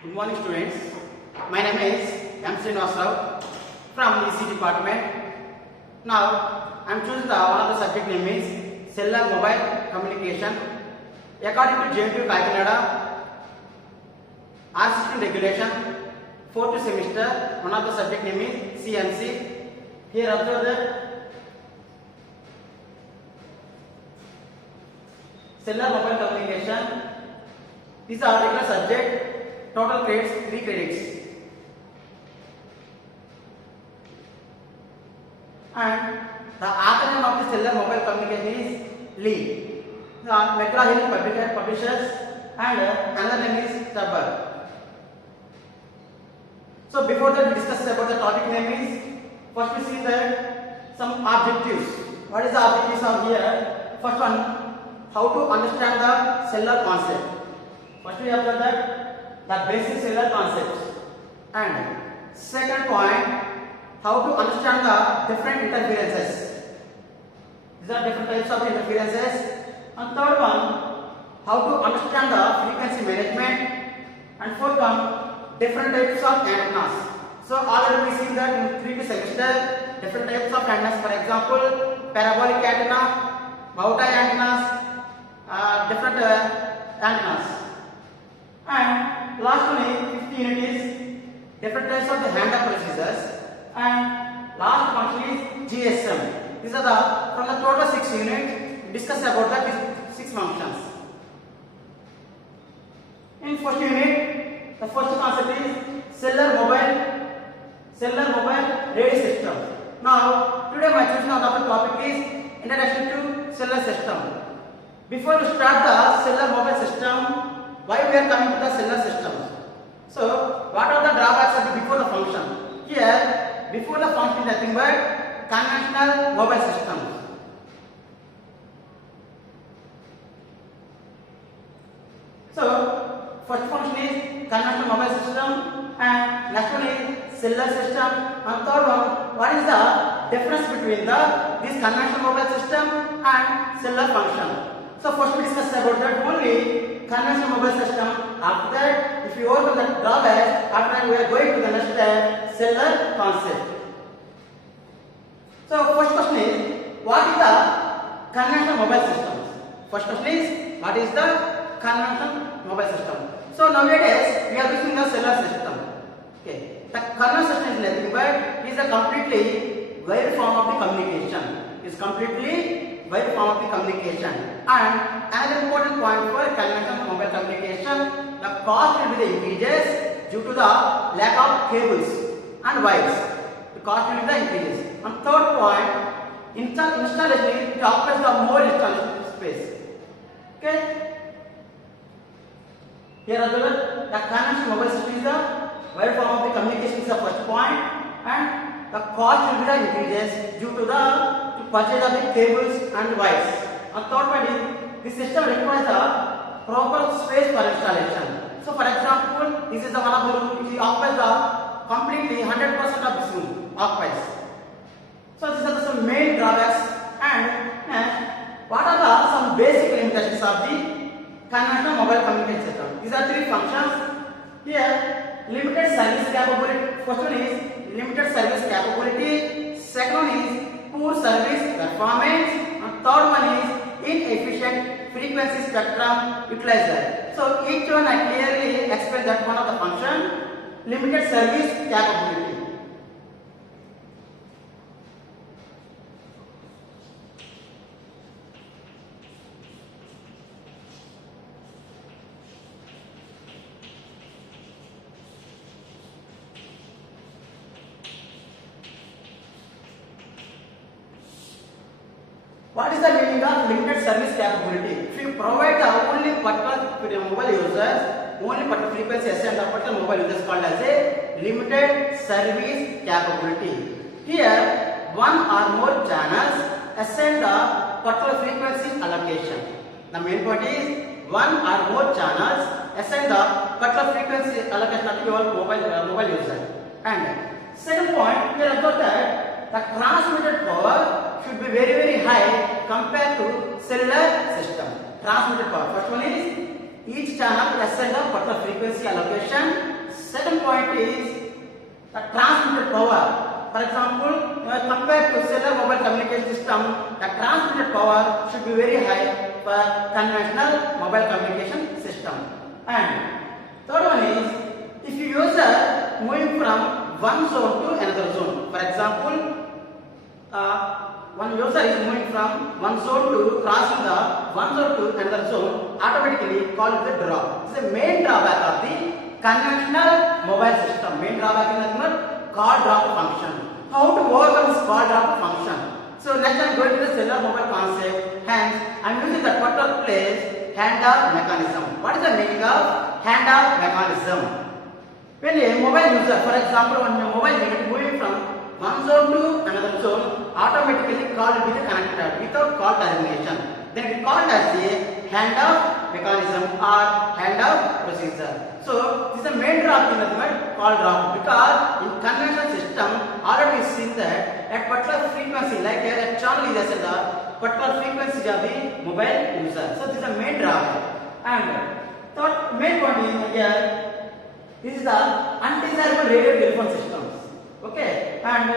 Good morning, students. My name is M. Srinivasrao from EC department. Now, I am choosing one of the subject name is cellular mobile communication. According to JNTU Kakinada, R system regulation, 4th semester, one of the subject name is CMC. Here observe that cellular mobile communication is a regular subject. Total credits 3 credits, and the author of the cellular mobile communication is Lee. The McGraw-Hill publishers, and another name is Tabber. So before that, we discuss about the topic name is, first we see that some objectives. What is the objectives of here? First one, how to understand the cellular concept. First we observe that the basic cellular concepts, and second point, how to understand the different interferences. These are different types of interferences. And third one, how to understand the frequency management. And fourth one, different types of antennas. So already we see that in previous semester, different types of antennas. For example, parabolic antenna, bow tie antennas, different antennas. And last one is 15 unit is different types of the hand-up procedures, and last function is GSM. These are the from the total 6 units we discuss about the 6 functions. In first unit, the first concept is cellular mobile radio system. Now today my choosing of the topic is introduction to cellular system. Before we start the cellular mobile system, why we are coming to the cellular systems? So, what are the drawbacks of the before the function? Here, before the function is nothing but conventional mobile systems. So, first function is conventional mobile system, and next one is cellular system, and third one, what is the difference between this conventional mobile system and cellular function? So, first we discuss about that only conventional mobile system. After that, if you overcome the drawbacks, after that we are going to the next cellular concept. So first question is, what is the conventional mobile system? First question is, what is the conventional mobile system? So nowadays we are using the cellular system. Okay, the conventional system is nothing but is a completely wired form of the communication. Is completely wired form of the communication. And another important point for conventional mobile communication, the cost will be the increases due to the lack of cables and wires. The cost will be the increases. And third point, installation, it offers the more installation space. Okay. Here observe the conventional mobile system is the wired form of the communication is the first point, and the cost will be the increases due to the purchase of the cables and wires. And third point is, this system requires a proper space for installation. So for example, this is the one of the room which occupies the completely 100% of this room occupies. So these are some main drawbacks. And what are the some basic limitations of the conventional mobile communication system? These are 3 functions. Here, limited service capability. First one is limited service capability. Second one is poor service performance, and third one is inefficient frequency spectrum utilizer. So each one I clearly explain that one of the function, limited service capability. What is the meaning of limited service capability? If you provide the only particular mobile users, only particular frequency and the particular mobile users called as a limited service capability. Here, one or more channels ascend the particular frequency allocation. The main point is one or more channels ascend the particular frequency allocation of your mobile user. And second point, here observe that the transmitted power should be very high compared to cellular system. Transmitted power. First one is each channel ascend the particular frequency allocation second point is the transmitted power. For example, compared to cellular mobile communication system, the transmitted power should be very high for conventional mobile communication system. And third one is, if you use a moving from one zone to another zone. For example, one user is moving from one zone to crossing the one zone to another zone, automatically called the drop. This is the main drawback of the conventional mobile system. Main drawback is nothing but call drop function. How to overcome this call drop function? So next I am going to the cellular mobile concept. Hence, I am using the particular place handoff mechanism. What is the meaning of handoff mechanism? When a mobile user, for example, when a mobile unit moving from one zone to another zone, automatically call will be connected without call termination. Then we call it as a handoff mechanism or handoff procedure. So this is the main drop in the call drop, because in conventional system already seen that at particular frequency, like a channel is at the particular frequency of the mobile user. So this is the main drawback. And third main point is here. This is the undesirable radio telephone systems. Okay, and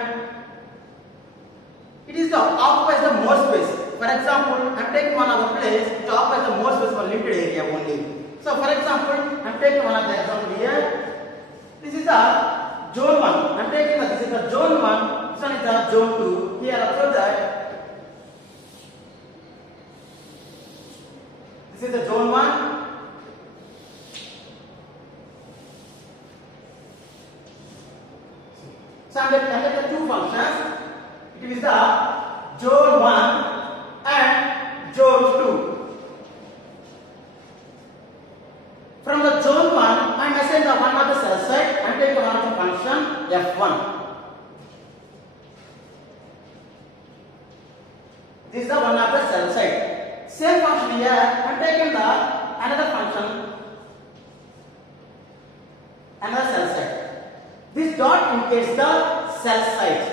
it is the occupies the more space. For example, I am taking one of the place, it occupies the more space for limited area only. So, for example, I am taking one of the example here. This is the zone 1. I am taking this is the zone 1. This one is the zone 2. Here, observe that this is the zone 1. So I am taking the two functions. It is the zone 1 and zone 2. From the zone 1, I am assigned the one of the cell site and take one of the function F1. This is the one of the cell site. Same function here, I am taking the another function, another cell site. This dot indicates the cell site.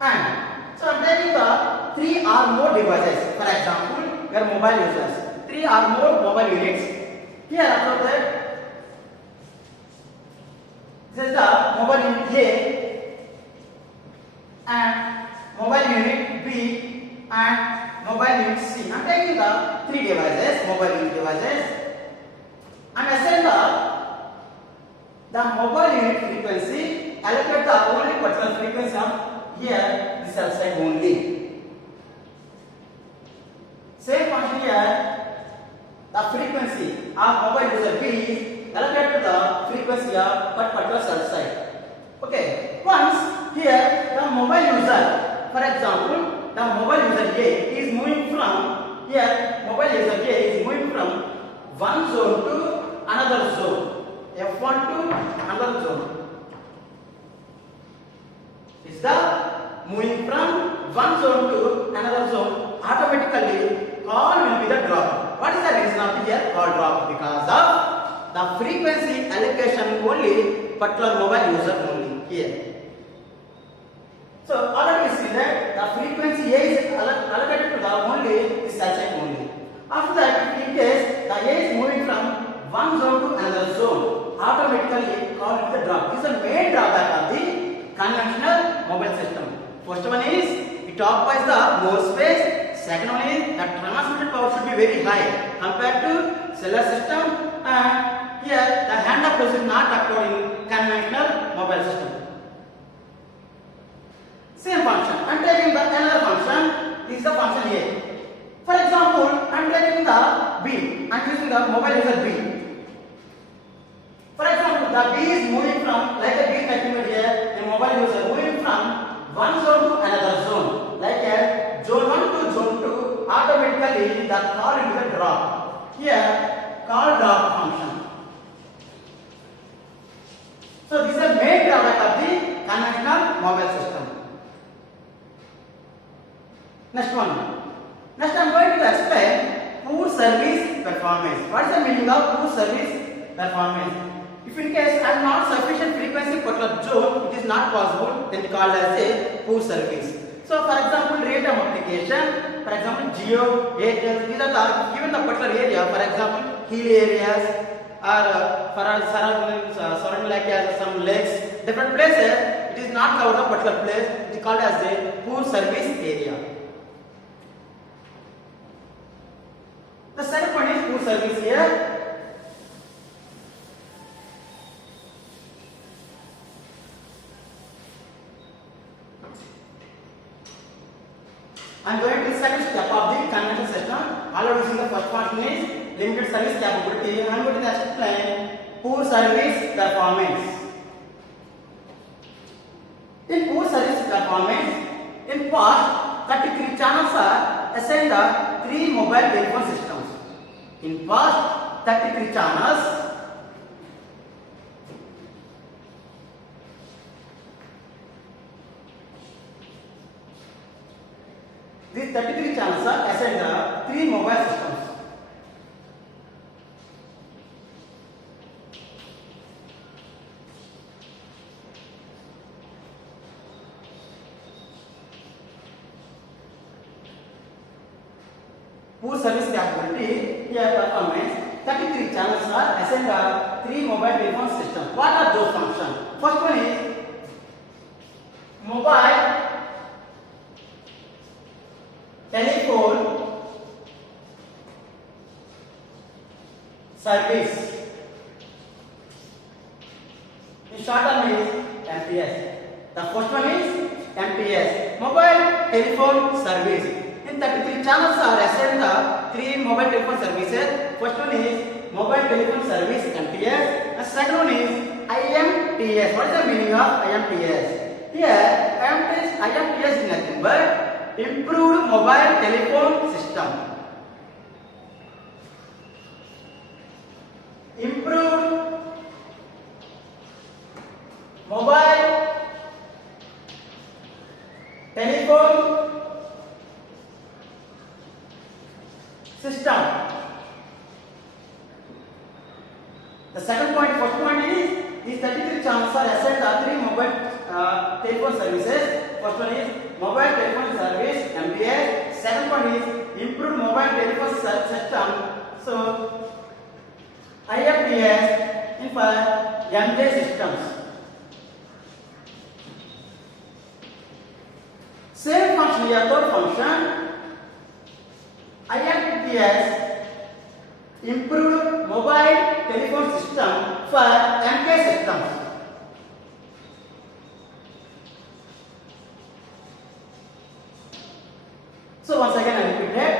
And so I am taking the 3 or more devices. For example, your mobile users, 3 or more mobile units. Here after that, this is the mobile unit A and mobile unit B and mobile unit C. I am taking the 3 devices, mobile unit devices, and assign the mobile unit frequency, allocate the only particular frequency of here this cell site only. Same function here. The frequency of mobile user B is allocated to the frequency of particular cell site. Okay. Once here the mobile user, for example, the mobile user A is moving from here. Mobile user A is moving from one zone to another zone. F1 to another zone. Is the moving from one zone to another zone. Automatically, call will be the drop. What is the reason of here call drop? Because of the frequency allocation only particular mobile user only here. So already we see that the frequency A is allocated to the only cell site only. After that, in case the A is moving from one zone to another zone, automatically call it the drop. This is the main drawback of the conventional mobile system. First one is it occupies the more space. Second one is the transmitted power should be very high compared to cellular system, and here the handoff process is not occurred in conventional mobile system. Same function. I am taking the another function. This is the function A. For example, I am taking the B. I am using the mobile user B. For example, the B is moving from, like a B is activated here, the mobile user moving from one zone to another zone, like a zone 1 to zone 2, automatically the call will be drop. Here, call drop function. So this is the main drawback of the conventional mobile system. Next one. Next I am going to explain poor service performance. What is the meaning of poor service performance? If in case I am not sufficient frequency particular zone, it is not possible, then called as a poor service. So for example, real-time application, for example, Jio, Airtel, these are the given the particular area, for example, hill areas, or surrounding like some lakes, different places, it is not covered a particular place. It is called as a poor service area. The second point is poor service here. I am going to the second step of the convention system. Already seen the first function is limited service capability. I am going to explain poor service performance. In poor service performance, in past 33 channels are assigned to 3 mobile telephone systems. In past 33 channels, these 33 channels are assigned to 3 mobile systems. Poor service capability here performance 33 channels are assigned to 3 mobile telephone systems. What are those functions? First one is mobile telephone service. In short term is MPS. The first one is MPS, mobile telephone service. In 33 channels are assigned the 3 mobile telephone services. First one is mobile telephone service MPS. And second one is IMTS. What is the meaning of IMTS? Here IMTS is nothing but improved mobile telephone system. Improved mobile telephone system. The second point, first point is these 33 channels are assigned to 3 mobile telephone services. First one is mobile telephone service MPS. Second one is improved mobile telephone system. So IMTS in for MJ systems. Same function here, third function. IMTS improved mobile telephone system for MK systems. So once again I repeat it.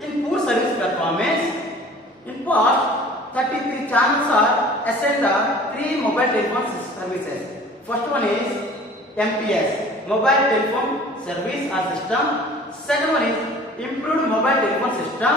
In poor service performance, in past 33 channels are assigned to 3 mobile telephone services. First one is MPS, mobile telephone service or system. Second one is improved mobile telephone system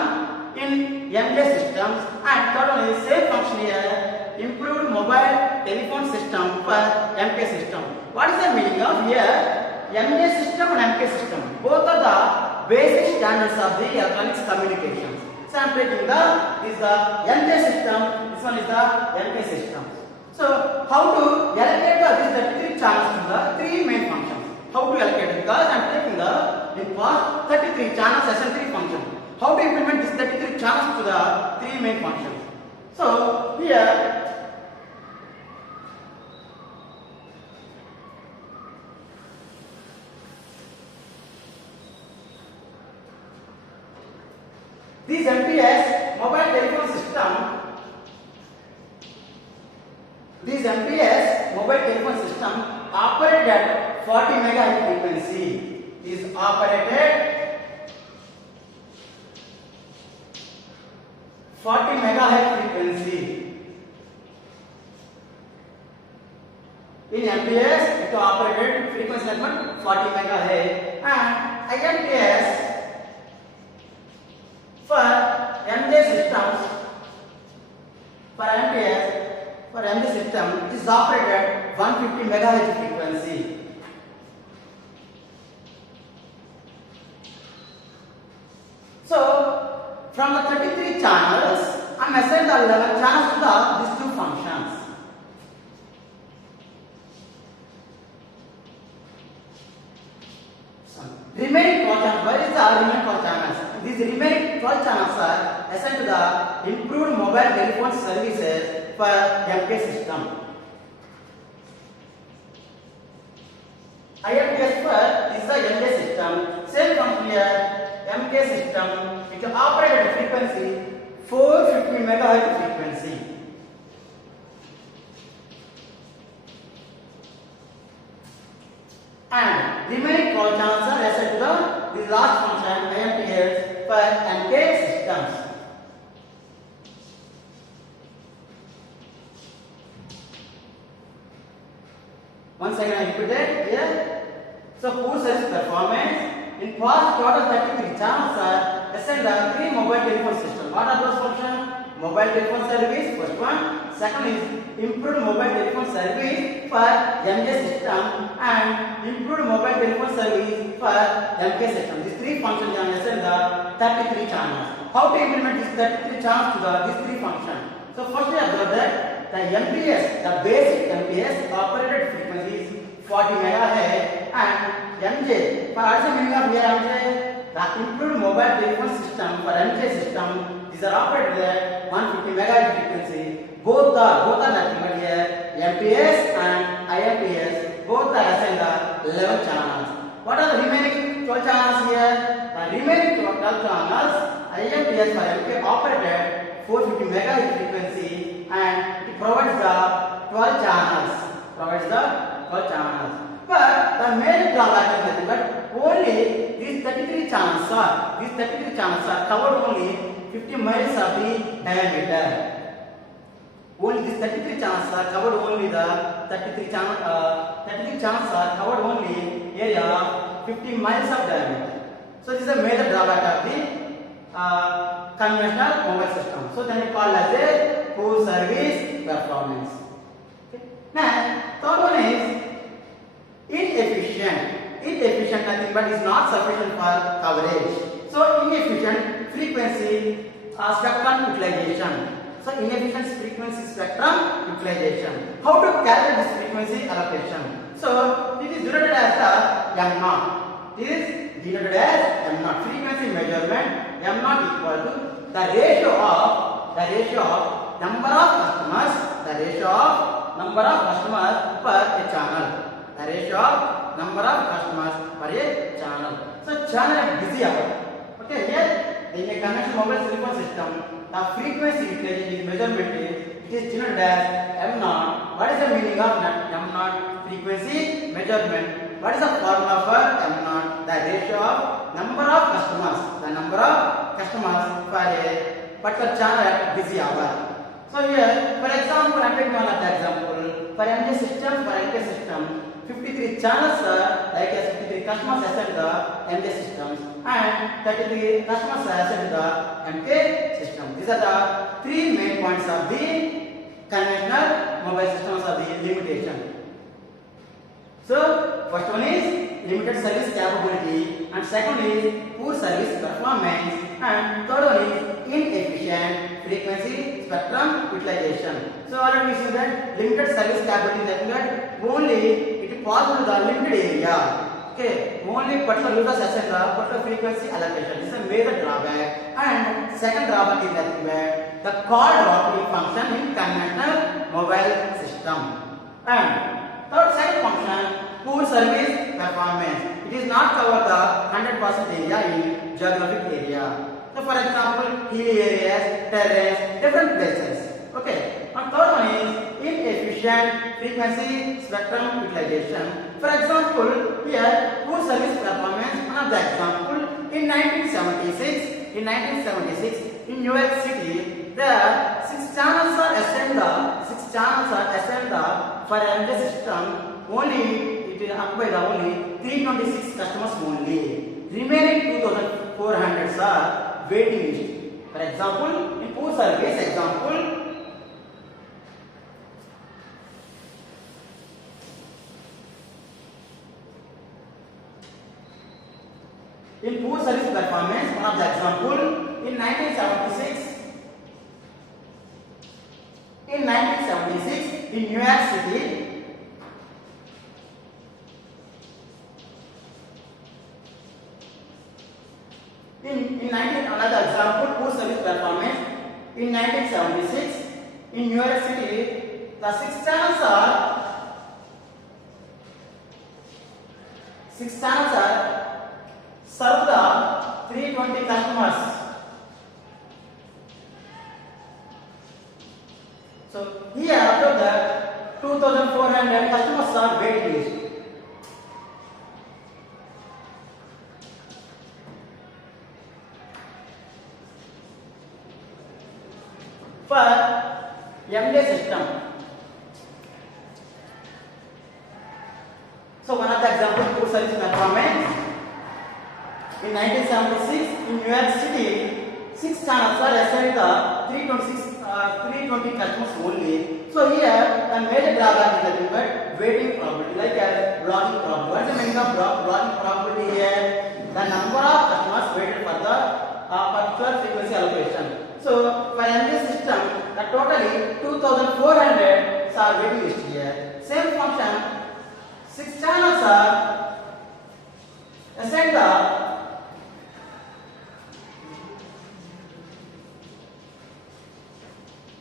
in MJ systems, and third one is same function here, improved mobile telephone system for MK system. What is the meaning of here? MJ system and MK system both are the basic standards of the electronics communications. So I am taking this is the MJ system, this one is the MK system. So how to allocate these 33 channels to the 3 main functions? How to allocate? Because I am taking in past 33 channels as a 3 functions. How to implement these 33 channels to the 3 main functions? So here this MPS mobile telephone system, this MPS mobile telephone system operated at 40 megahertz frequency. Is operated 40 megahertz frequency. In MPS, it operated frequency segment 40 megahertz, and IMTS for MJ systems, for MJ system, it is operated at 150 megahertz frequency. So from the 33 channels, I am assigned the 11 channels to these 2 functions. Remaining 12 channels. Where is the remaining 12 channels? These remaining 12 channels are assigned to the improved mobile telephone service system. IMPS is the MJ system. Same from here, MK system, it will operate at a frequency 450 megahertz frequency. And remaining 12 channels are assigned to the last function IMPS for MK systems. Once again I repeat it here. So poor service performance. In past total 33 channels are assigned the 3 mobile telephone systems. What are those functions? Mobile telephone service, first one. Second is improved mobile telephone service for MJ system and improved mobile telephone service for MK system. These 3 functions are assigned the 33 channels. How to implement these 33 channels to these 3 functions? So first we observe that the MPS, the basic MPS operated frequency is 40 megahertz and MJ, for also meaning of here MJ, the improved mobile telephone system for MJ system, these are operated at 150 megahertz frequency. Both are nothing but here MPS and IMPS, both are assigned the 11 channels. What are the remaining 12 channels here? The remaining 12 channels IMPS for MK operated 450 megahertz frequency and it provides the 12 channels. But the major drawback is nothing but only these 33 channels are covered only 50 miles of the diameter. Only these 33 channels are covered only the 33 channels are covered only area 50 miles of diameter. So this is a major drawback of the conventional mobile system. So then we call as a poor service performance. Okay. Now third one is inefficient. Inefficient nothing but is not sufficient for coverage. So inefficient frequency spectrum utilization. So inefficient frequency spectrum utilization. How to calculate this frequency allocation? So this is denoted as the M0. This is denoted as M0. Frequency measurement M0 equal to the ratio of number of customers per a channel. The ratio of number of customers per a channel. So channel is busy hour. Okay, here in a conventional mobile telephone system, the frequency utilization measurement is denoted as M0. What is the meaning of M0? Frequency measurement. What is the formula for M0? The ratio of number of customers. The number of customers for a particular channel at busy hour. So here, for example, I take one of the example. For MJ system, for MK system, 53 channels are like as 53 customers assigned the MJ systems and 33 customers are assigned the MK system. These are the 3 main points of the conventional mobile systems of the limitation. So first one is limited service capability and second is poor service performance and third one is inefficient frequency spectrum utilization. So already we see that limited service capability that only it is possible to the limited area. Okay, only particular users assign the particular frequency allocation. This is a major drawback. And second drawback is that the call dropping function in conventional mobile system. And second function, poor service performance. It is not cover the 100% area in geographic area. So for example, hilly areas, terrains, different places. Okay. And third one is inefficient frequency spectrum utilization. For example, here poor service performance. One of the example in 1976 in New York City, there 6 channels are assigned for MJ system. Only it is occupied only 326 customers only. Remaining 2,400 are waiting list. For example, in poor service example, in poor service performance, one of the example in 1976 in New York City, another example, poor service performance in 1976 in New York City, The six channels are serve the 320 customers. So here after that 2400 customers are waiting list. For MD system. So one of the examples food service performance. In 1976 in New York City, 6 channels are assigned the 320 customers only. So here the major drawback is nothing but waiting probability, like blocking probability. What is the meaning of blocking probability here? The number of customers waited for the particular frequency allocation. So for MD system, the totally 2400 are waiting list here. Same function, 6 channels are assigned the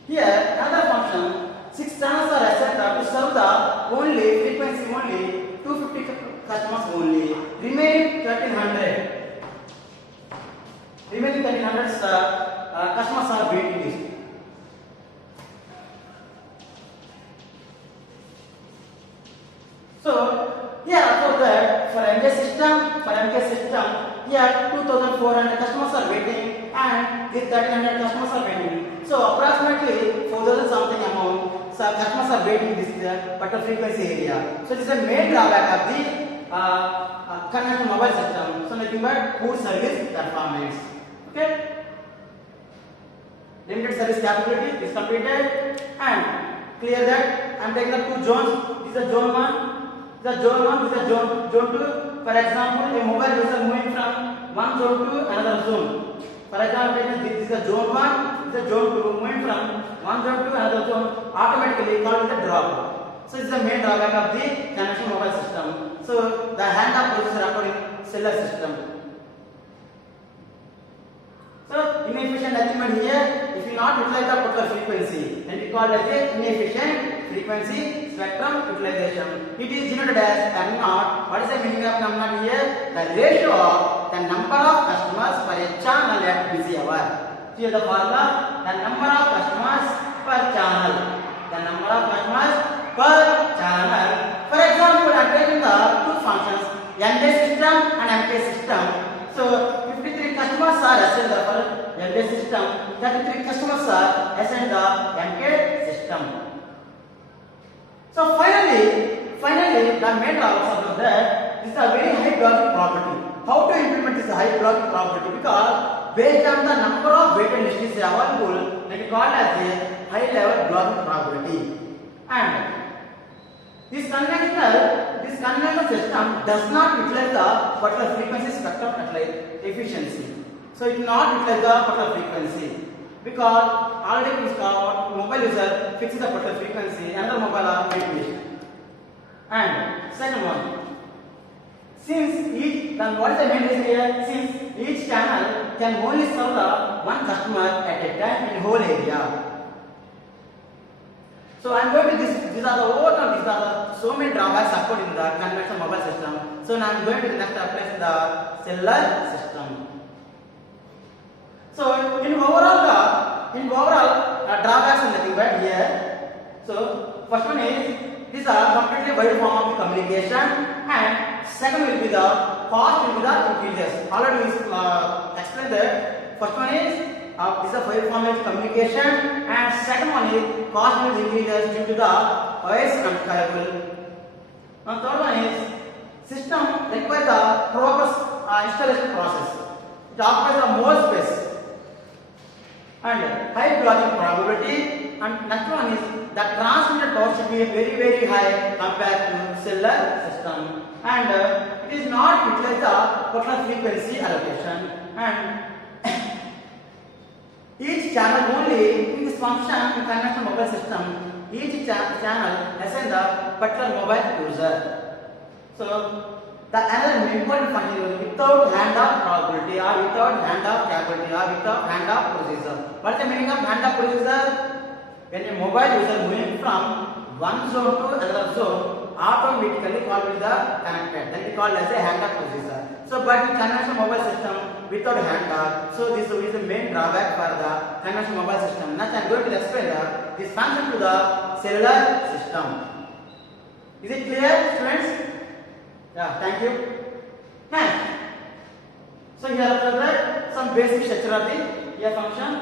here another function, 6 channels are assigned to serve the only frequency only 250 customers only. Remaining 1300 customers are waiting list. So here after that for MK system, here 2400 customers are waiting and this 1300 customers are waiting. So approximately 4000 something amount customers are waiting this particular frequency area. So this is the main drawback of the conventional mobile system. So nothing but poor service performance. Okay. Limited service capability is completed and clear that I am taking the 2 zones. This is the zone 1. This is zone 1. This is zone 2. For example, a mobile user moving from one zone to another zone. For example, this is the zone 1. This is zone 2. Moving from one zone to another zone, automatically called the drop. So this is the main drawback of the conventional mobile system. So the handoff processor according cellular system. So inefficient achievement here, if you not utilize the particular frequency, then we call it as inefficient frequency spectrum utilization. It is denoted as M0. What is the meaning of M0 here? The ratio of the number of customers per channel at busy hour. Here the formula, the number of customers per channel. The number of customers per channel. For example, I am taking the 2 functions, MD system and MK system. So 53 customers are assigned the MD system, 33 customers are assigned the MK system. So finally the main drawbacks of that is a very high blocking property. How to implement this high blocking property? Because based on the number of waiting lists is available, that is called as a high level blocking probability. And this conventional system does not utilize the particular frequency spectrum efficiency. So it will not utilize the particular frequency because already mobile user fixes the particular frequency, another mobile are waiting list. And second one, since what is the main reason here? Since each channel can only serve the one customer at a time in the whole area. So I am going to these are the so many drawbacks occurred in the conventional mobile system. So now I am going to the next apply the cellular system. So in overall drawbacks are nothing but here. So first one is these are completely wide form of communication, and second will be the cost will be the increases. Already we explained that. First one is this is a wide form of communication, and second one is cost will increases due to the OS unstable. Now third one is system requires a proper installation process. It occupies more space and high blocking probability. And next one is the transmitted power should be very high compared to cellular system, and it is not utilized the particular frequency allocation, and each channel only in this function in conventional mobile system, each channel assigns the particular mobile user. So the another important function is without handoff probability or without handoff capability or without handoff procedure. What is the meaning of handoff procedure? When a mobile user moving from one zone to another zone, automatically called with the connected. That is called as a handoff processor. So, but in conventional mobile system without handoff, so this is the main drawback for the conventional mobile system. Now, I am going to explain this function to the cellular system. Is it clear, students? Yeah, thank you. Next. So here are some basic structure of the function.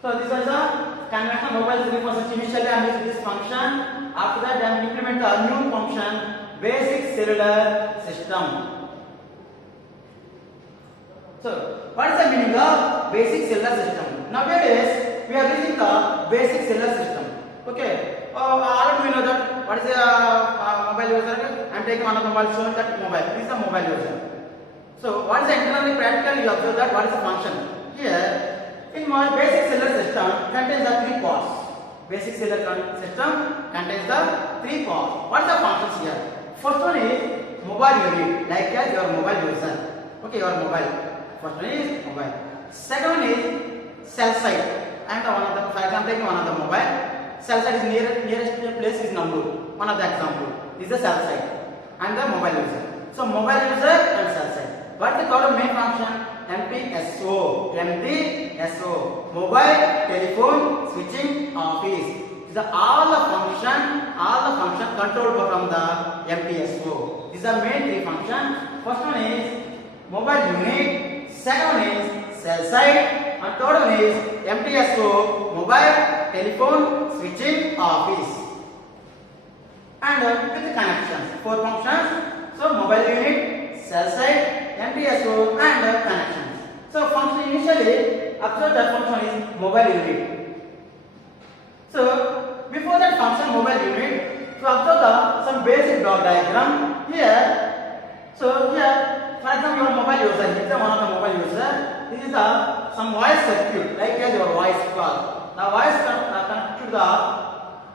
So this was a conventional mobile telephone function. Initially I used this function. After that I implement a new function, basic cellular system. So what is the meaning of basic cellular system? Nowadays we are using the basic cellular system. Okay. Already we know that what is a mobile user. I am taking one of the mobile, showing that mobile. This is a mobile user. So what is the internal practical? You observe that what is the function here in my basic cellular system contains the three parts. Basic cellular system contains the three parts. What is the functions here? First one is mobile unit, like as your mobile user. Okay, your mobile. First one is mobile. Second one is cell site. And one of the, for example, taking one of the mobile. Cell site is nearest place is number. One of the example is the cell site and the mobile user. So mobile user and cell site. What is called main function? MPSO. MPSO. Mobile telephone switching office. These are all the function controlled from the MPSO. These are main three functions. First one is mobile unit. Second one is cell site. And third one is MPSO. Mobile telephone switching office. And with the connections. Four functions. So mobile unit, cell site, MPSO and connections. So function initially, observe that function is mobile unit. So before that function mobile unit, to observe some basic block diagram here. So here, for example, your mobile user, this is one of the mobile user. This is some voice circuit, like as your voice call. The voice connected to the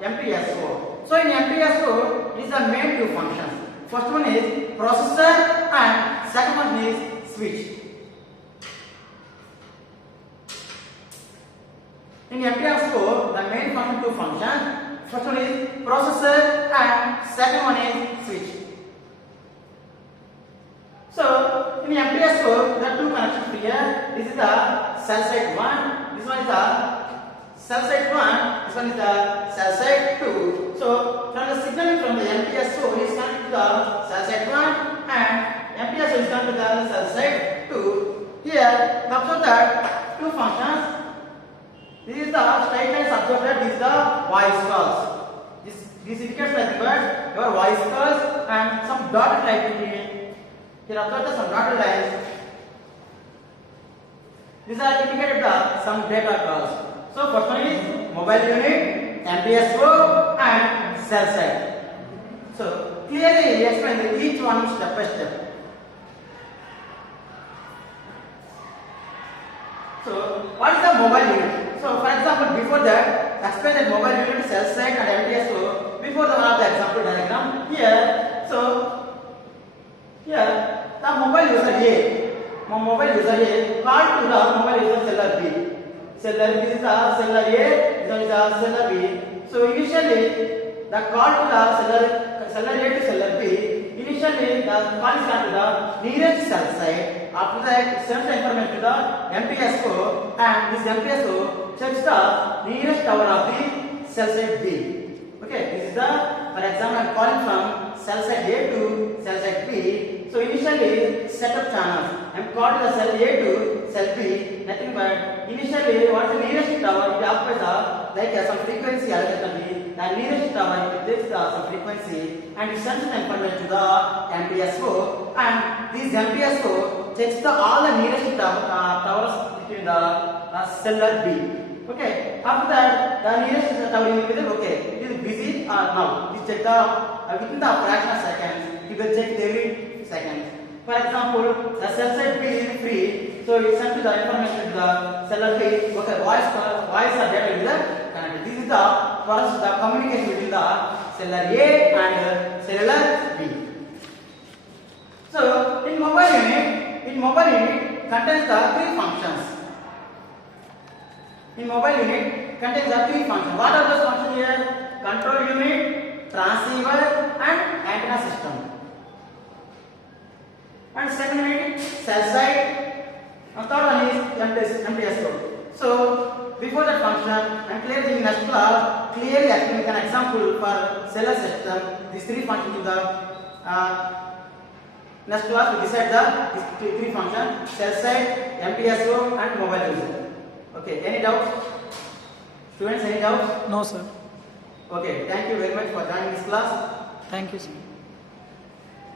MPSO. So in MPSO, is the main two functions. First one is processor and second one is switch. In MPSO, the main function two functions. First one is processor and second one is switch. So in MPSO, there are two connections here. This is the cell site 1. This one is the cell site 1. This one is the cell site 2. So from the signal from the MPSO is connected to the cell site 1 and MPSO is connected to the cell site 2. Here, observe that two functions. This is the straight line. Observe that this is the voice calls. This indicates like that your voice calls and some dotted line. Here observe some dotted lines. These are indicated some data calls. So first one is mobile unit, MPSO and cell site. So clearly explain each one step by step. So what is the mobile unit? So for example, before that, explain that mobile unit, cell site and MPSO. Before the one of the example diagram here. So here the mobile user A, called to the mobile user cellular B. Cellular B is the cellular A, this one is the cellular B. So initially the call to the cellular A to cellular B. Initially the call is to the nearest cell site. After that it sends the information to the MPSO and this MPSO checks the nearest tower of the cell site B. Okay, this is the, for example, I am calling from cell site A to cell site B. So initially set up channels. I am called the cell A to cell B. Nothing but initially what is the nearest tower? It occupies like some frequency algorithm. The nearest tower it takes some frequency and it sends the information to the MPSO and this MPSO checks all the nearest towers between the cellular B. Okay. After that, the nearest tower will be there. Okay. It is busy or not. This check within the fraction of seconds. You will check every second. For example, the cell site B is free, so it sends the information to the cellular B. Okay, voice or data will be connected. This is the communication between the cellular A and cellular B. So in mobile unit contains the three functions. In mobile unit contains the three functions. What are those functions here? Control unit, transceiver, and antenna system. And second unit, cell site. And third one is MTSO. So before that function, and clearly in next class, clearly I can make an example for cellular system. These three functions to the next class we decide the three functions: cell site, MTSO, and mobile user. Okay. Any doubts? Students, any doubts? No, sir. Okay. Thank you very much for joining this class. Thank you, sir.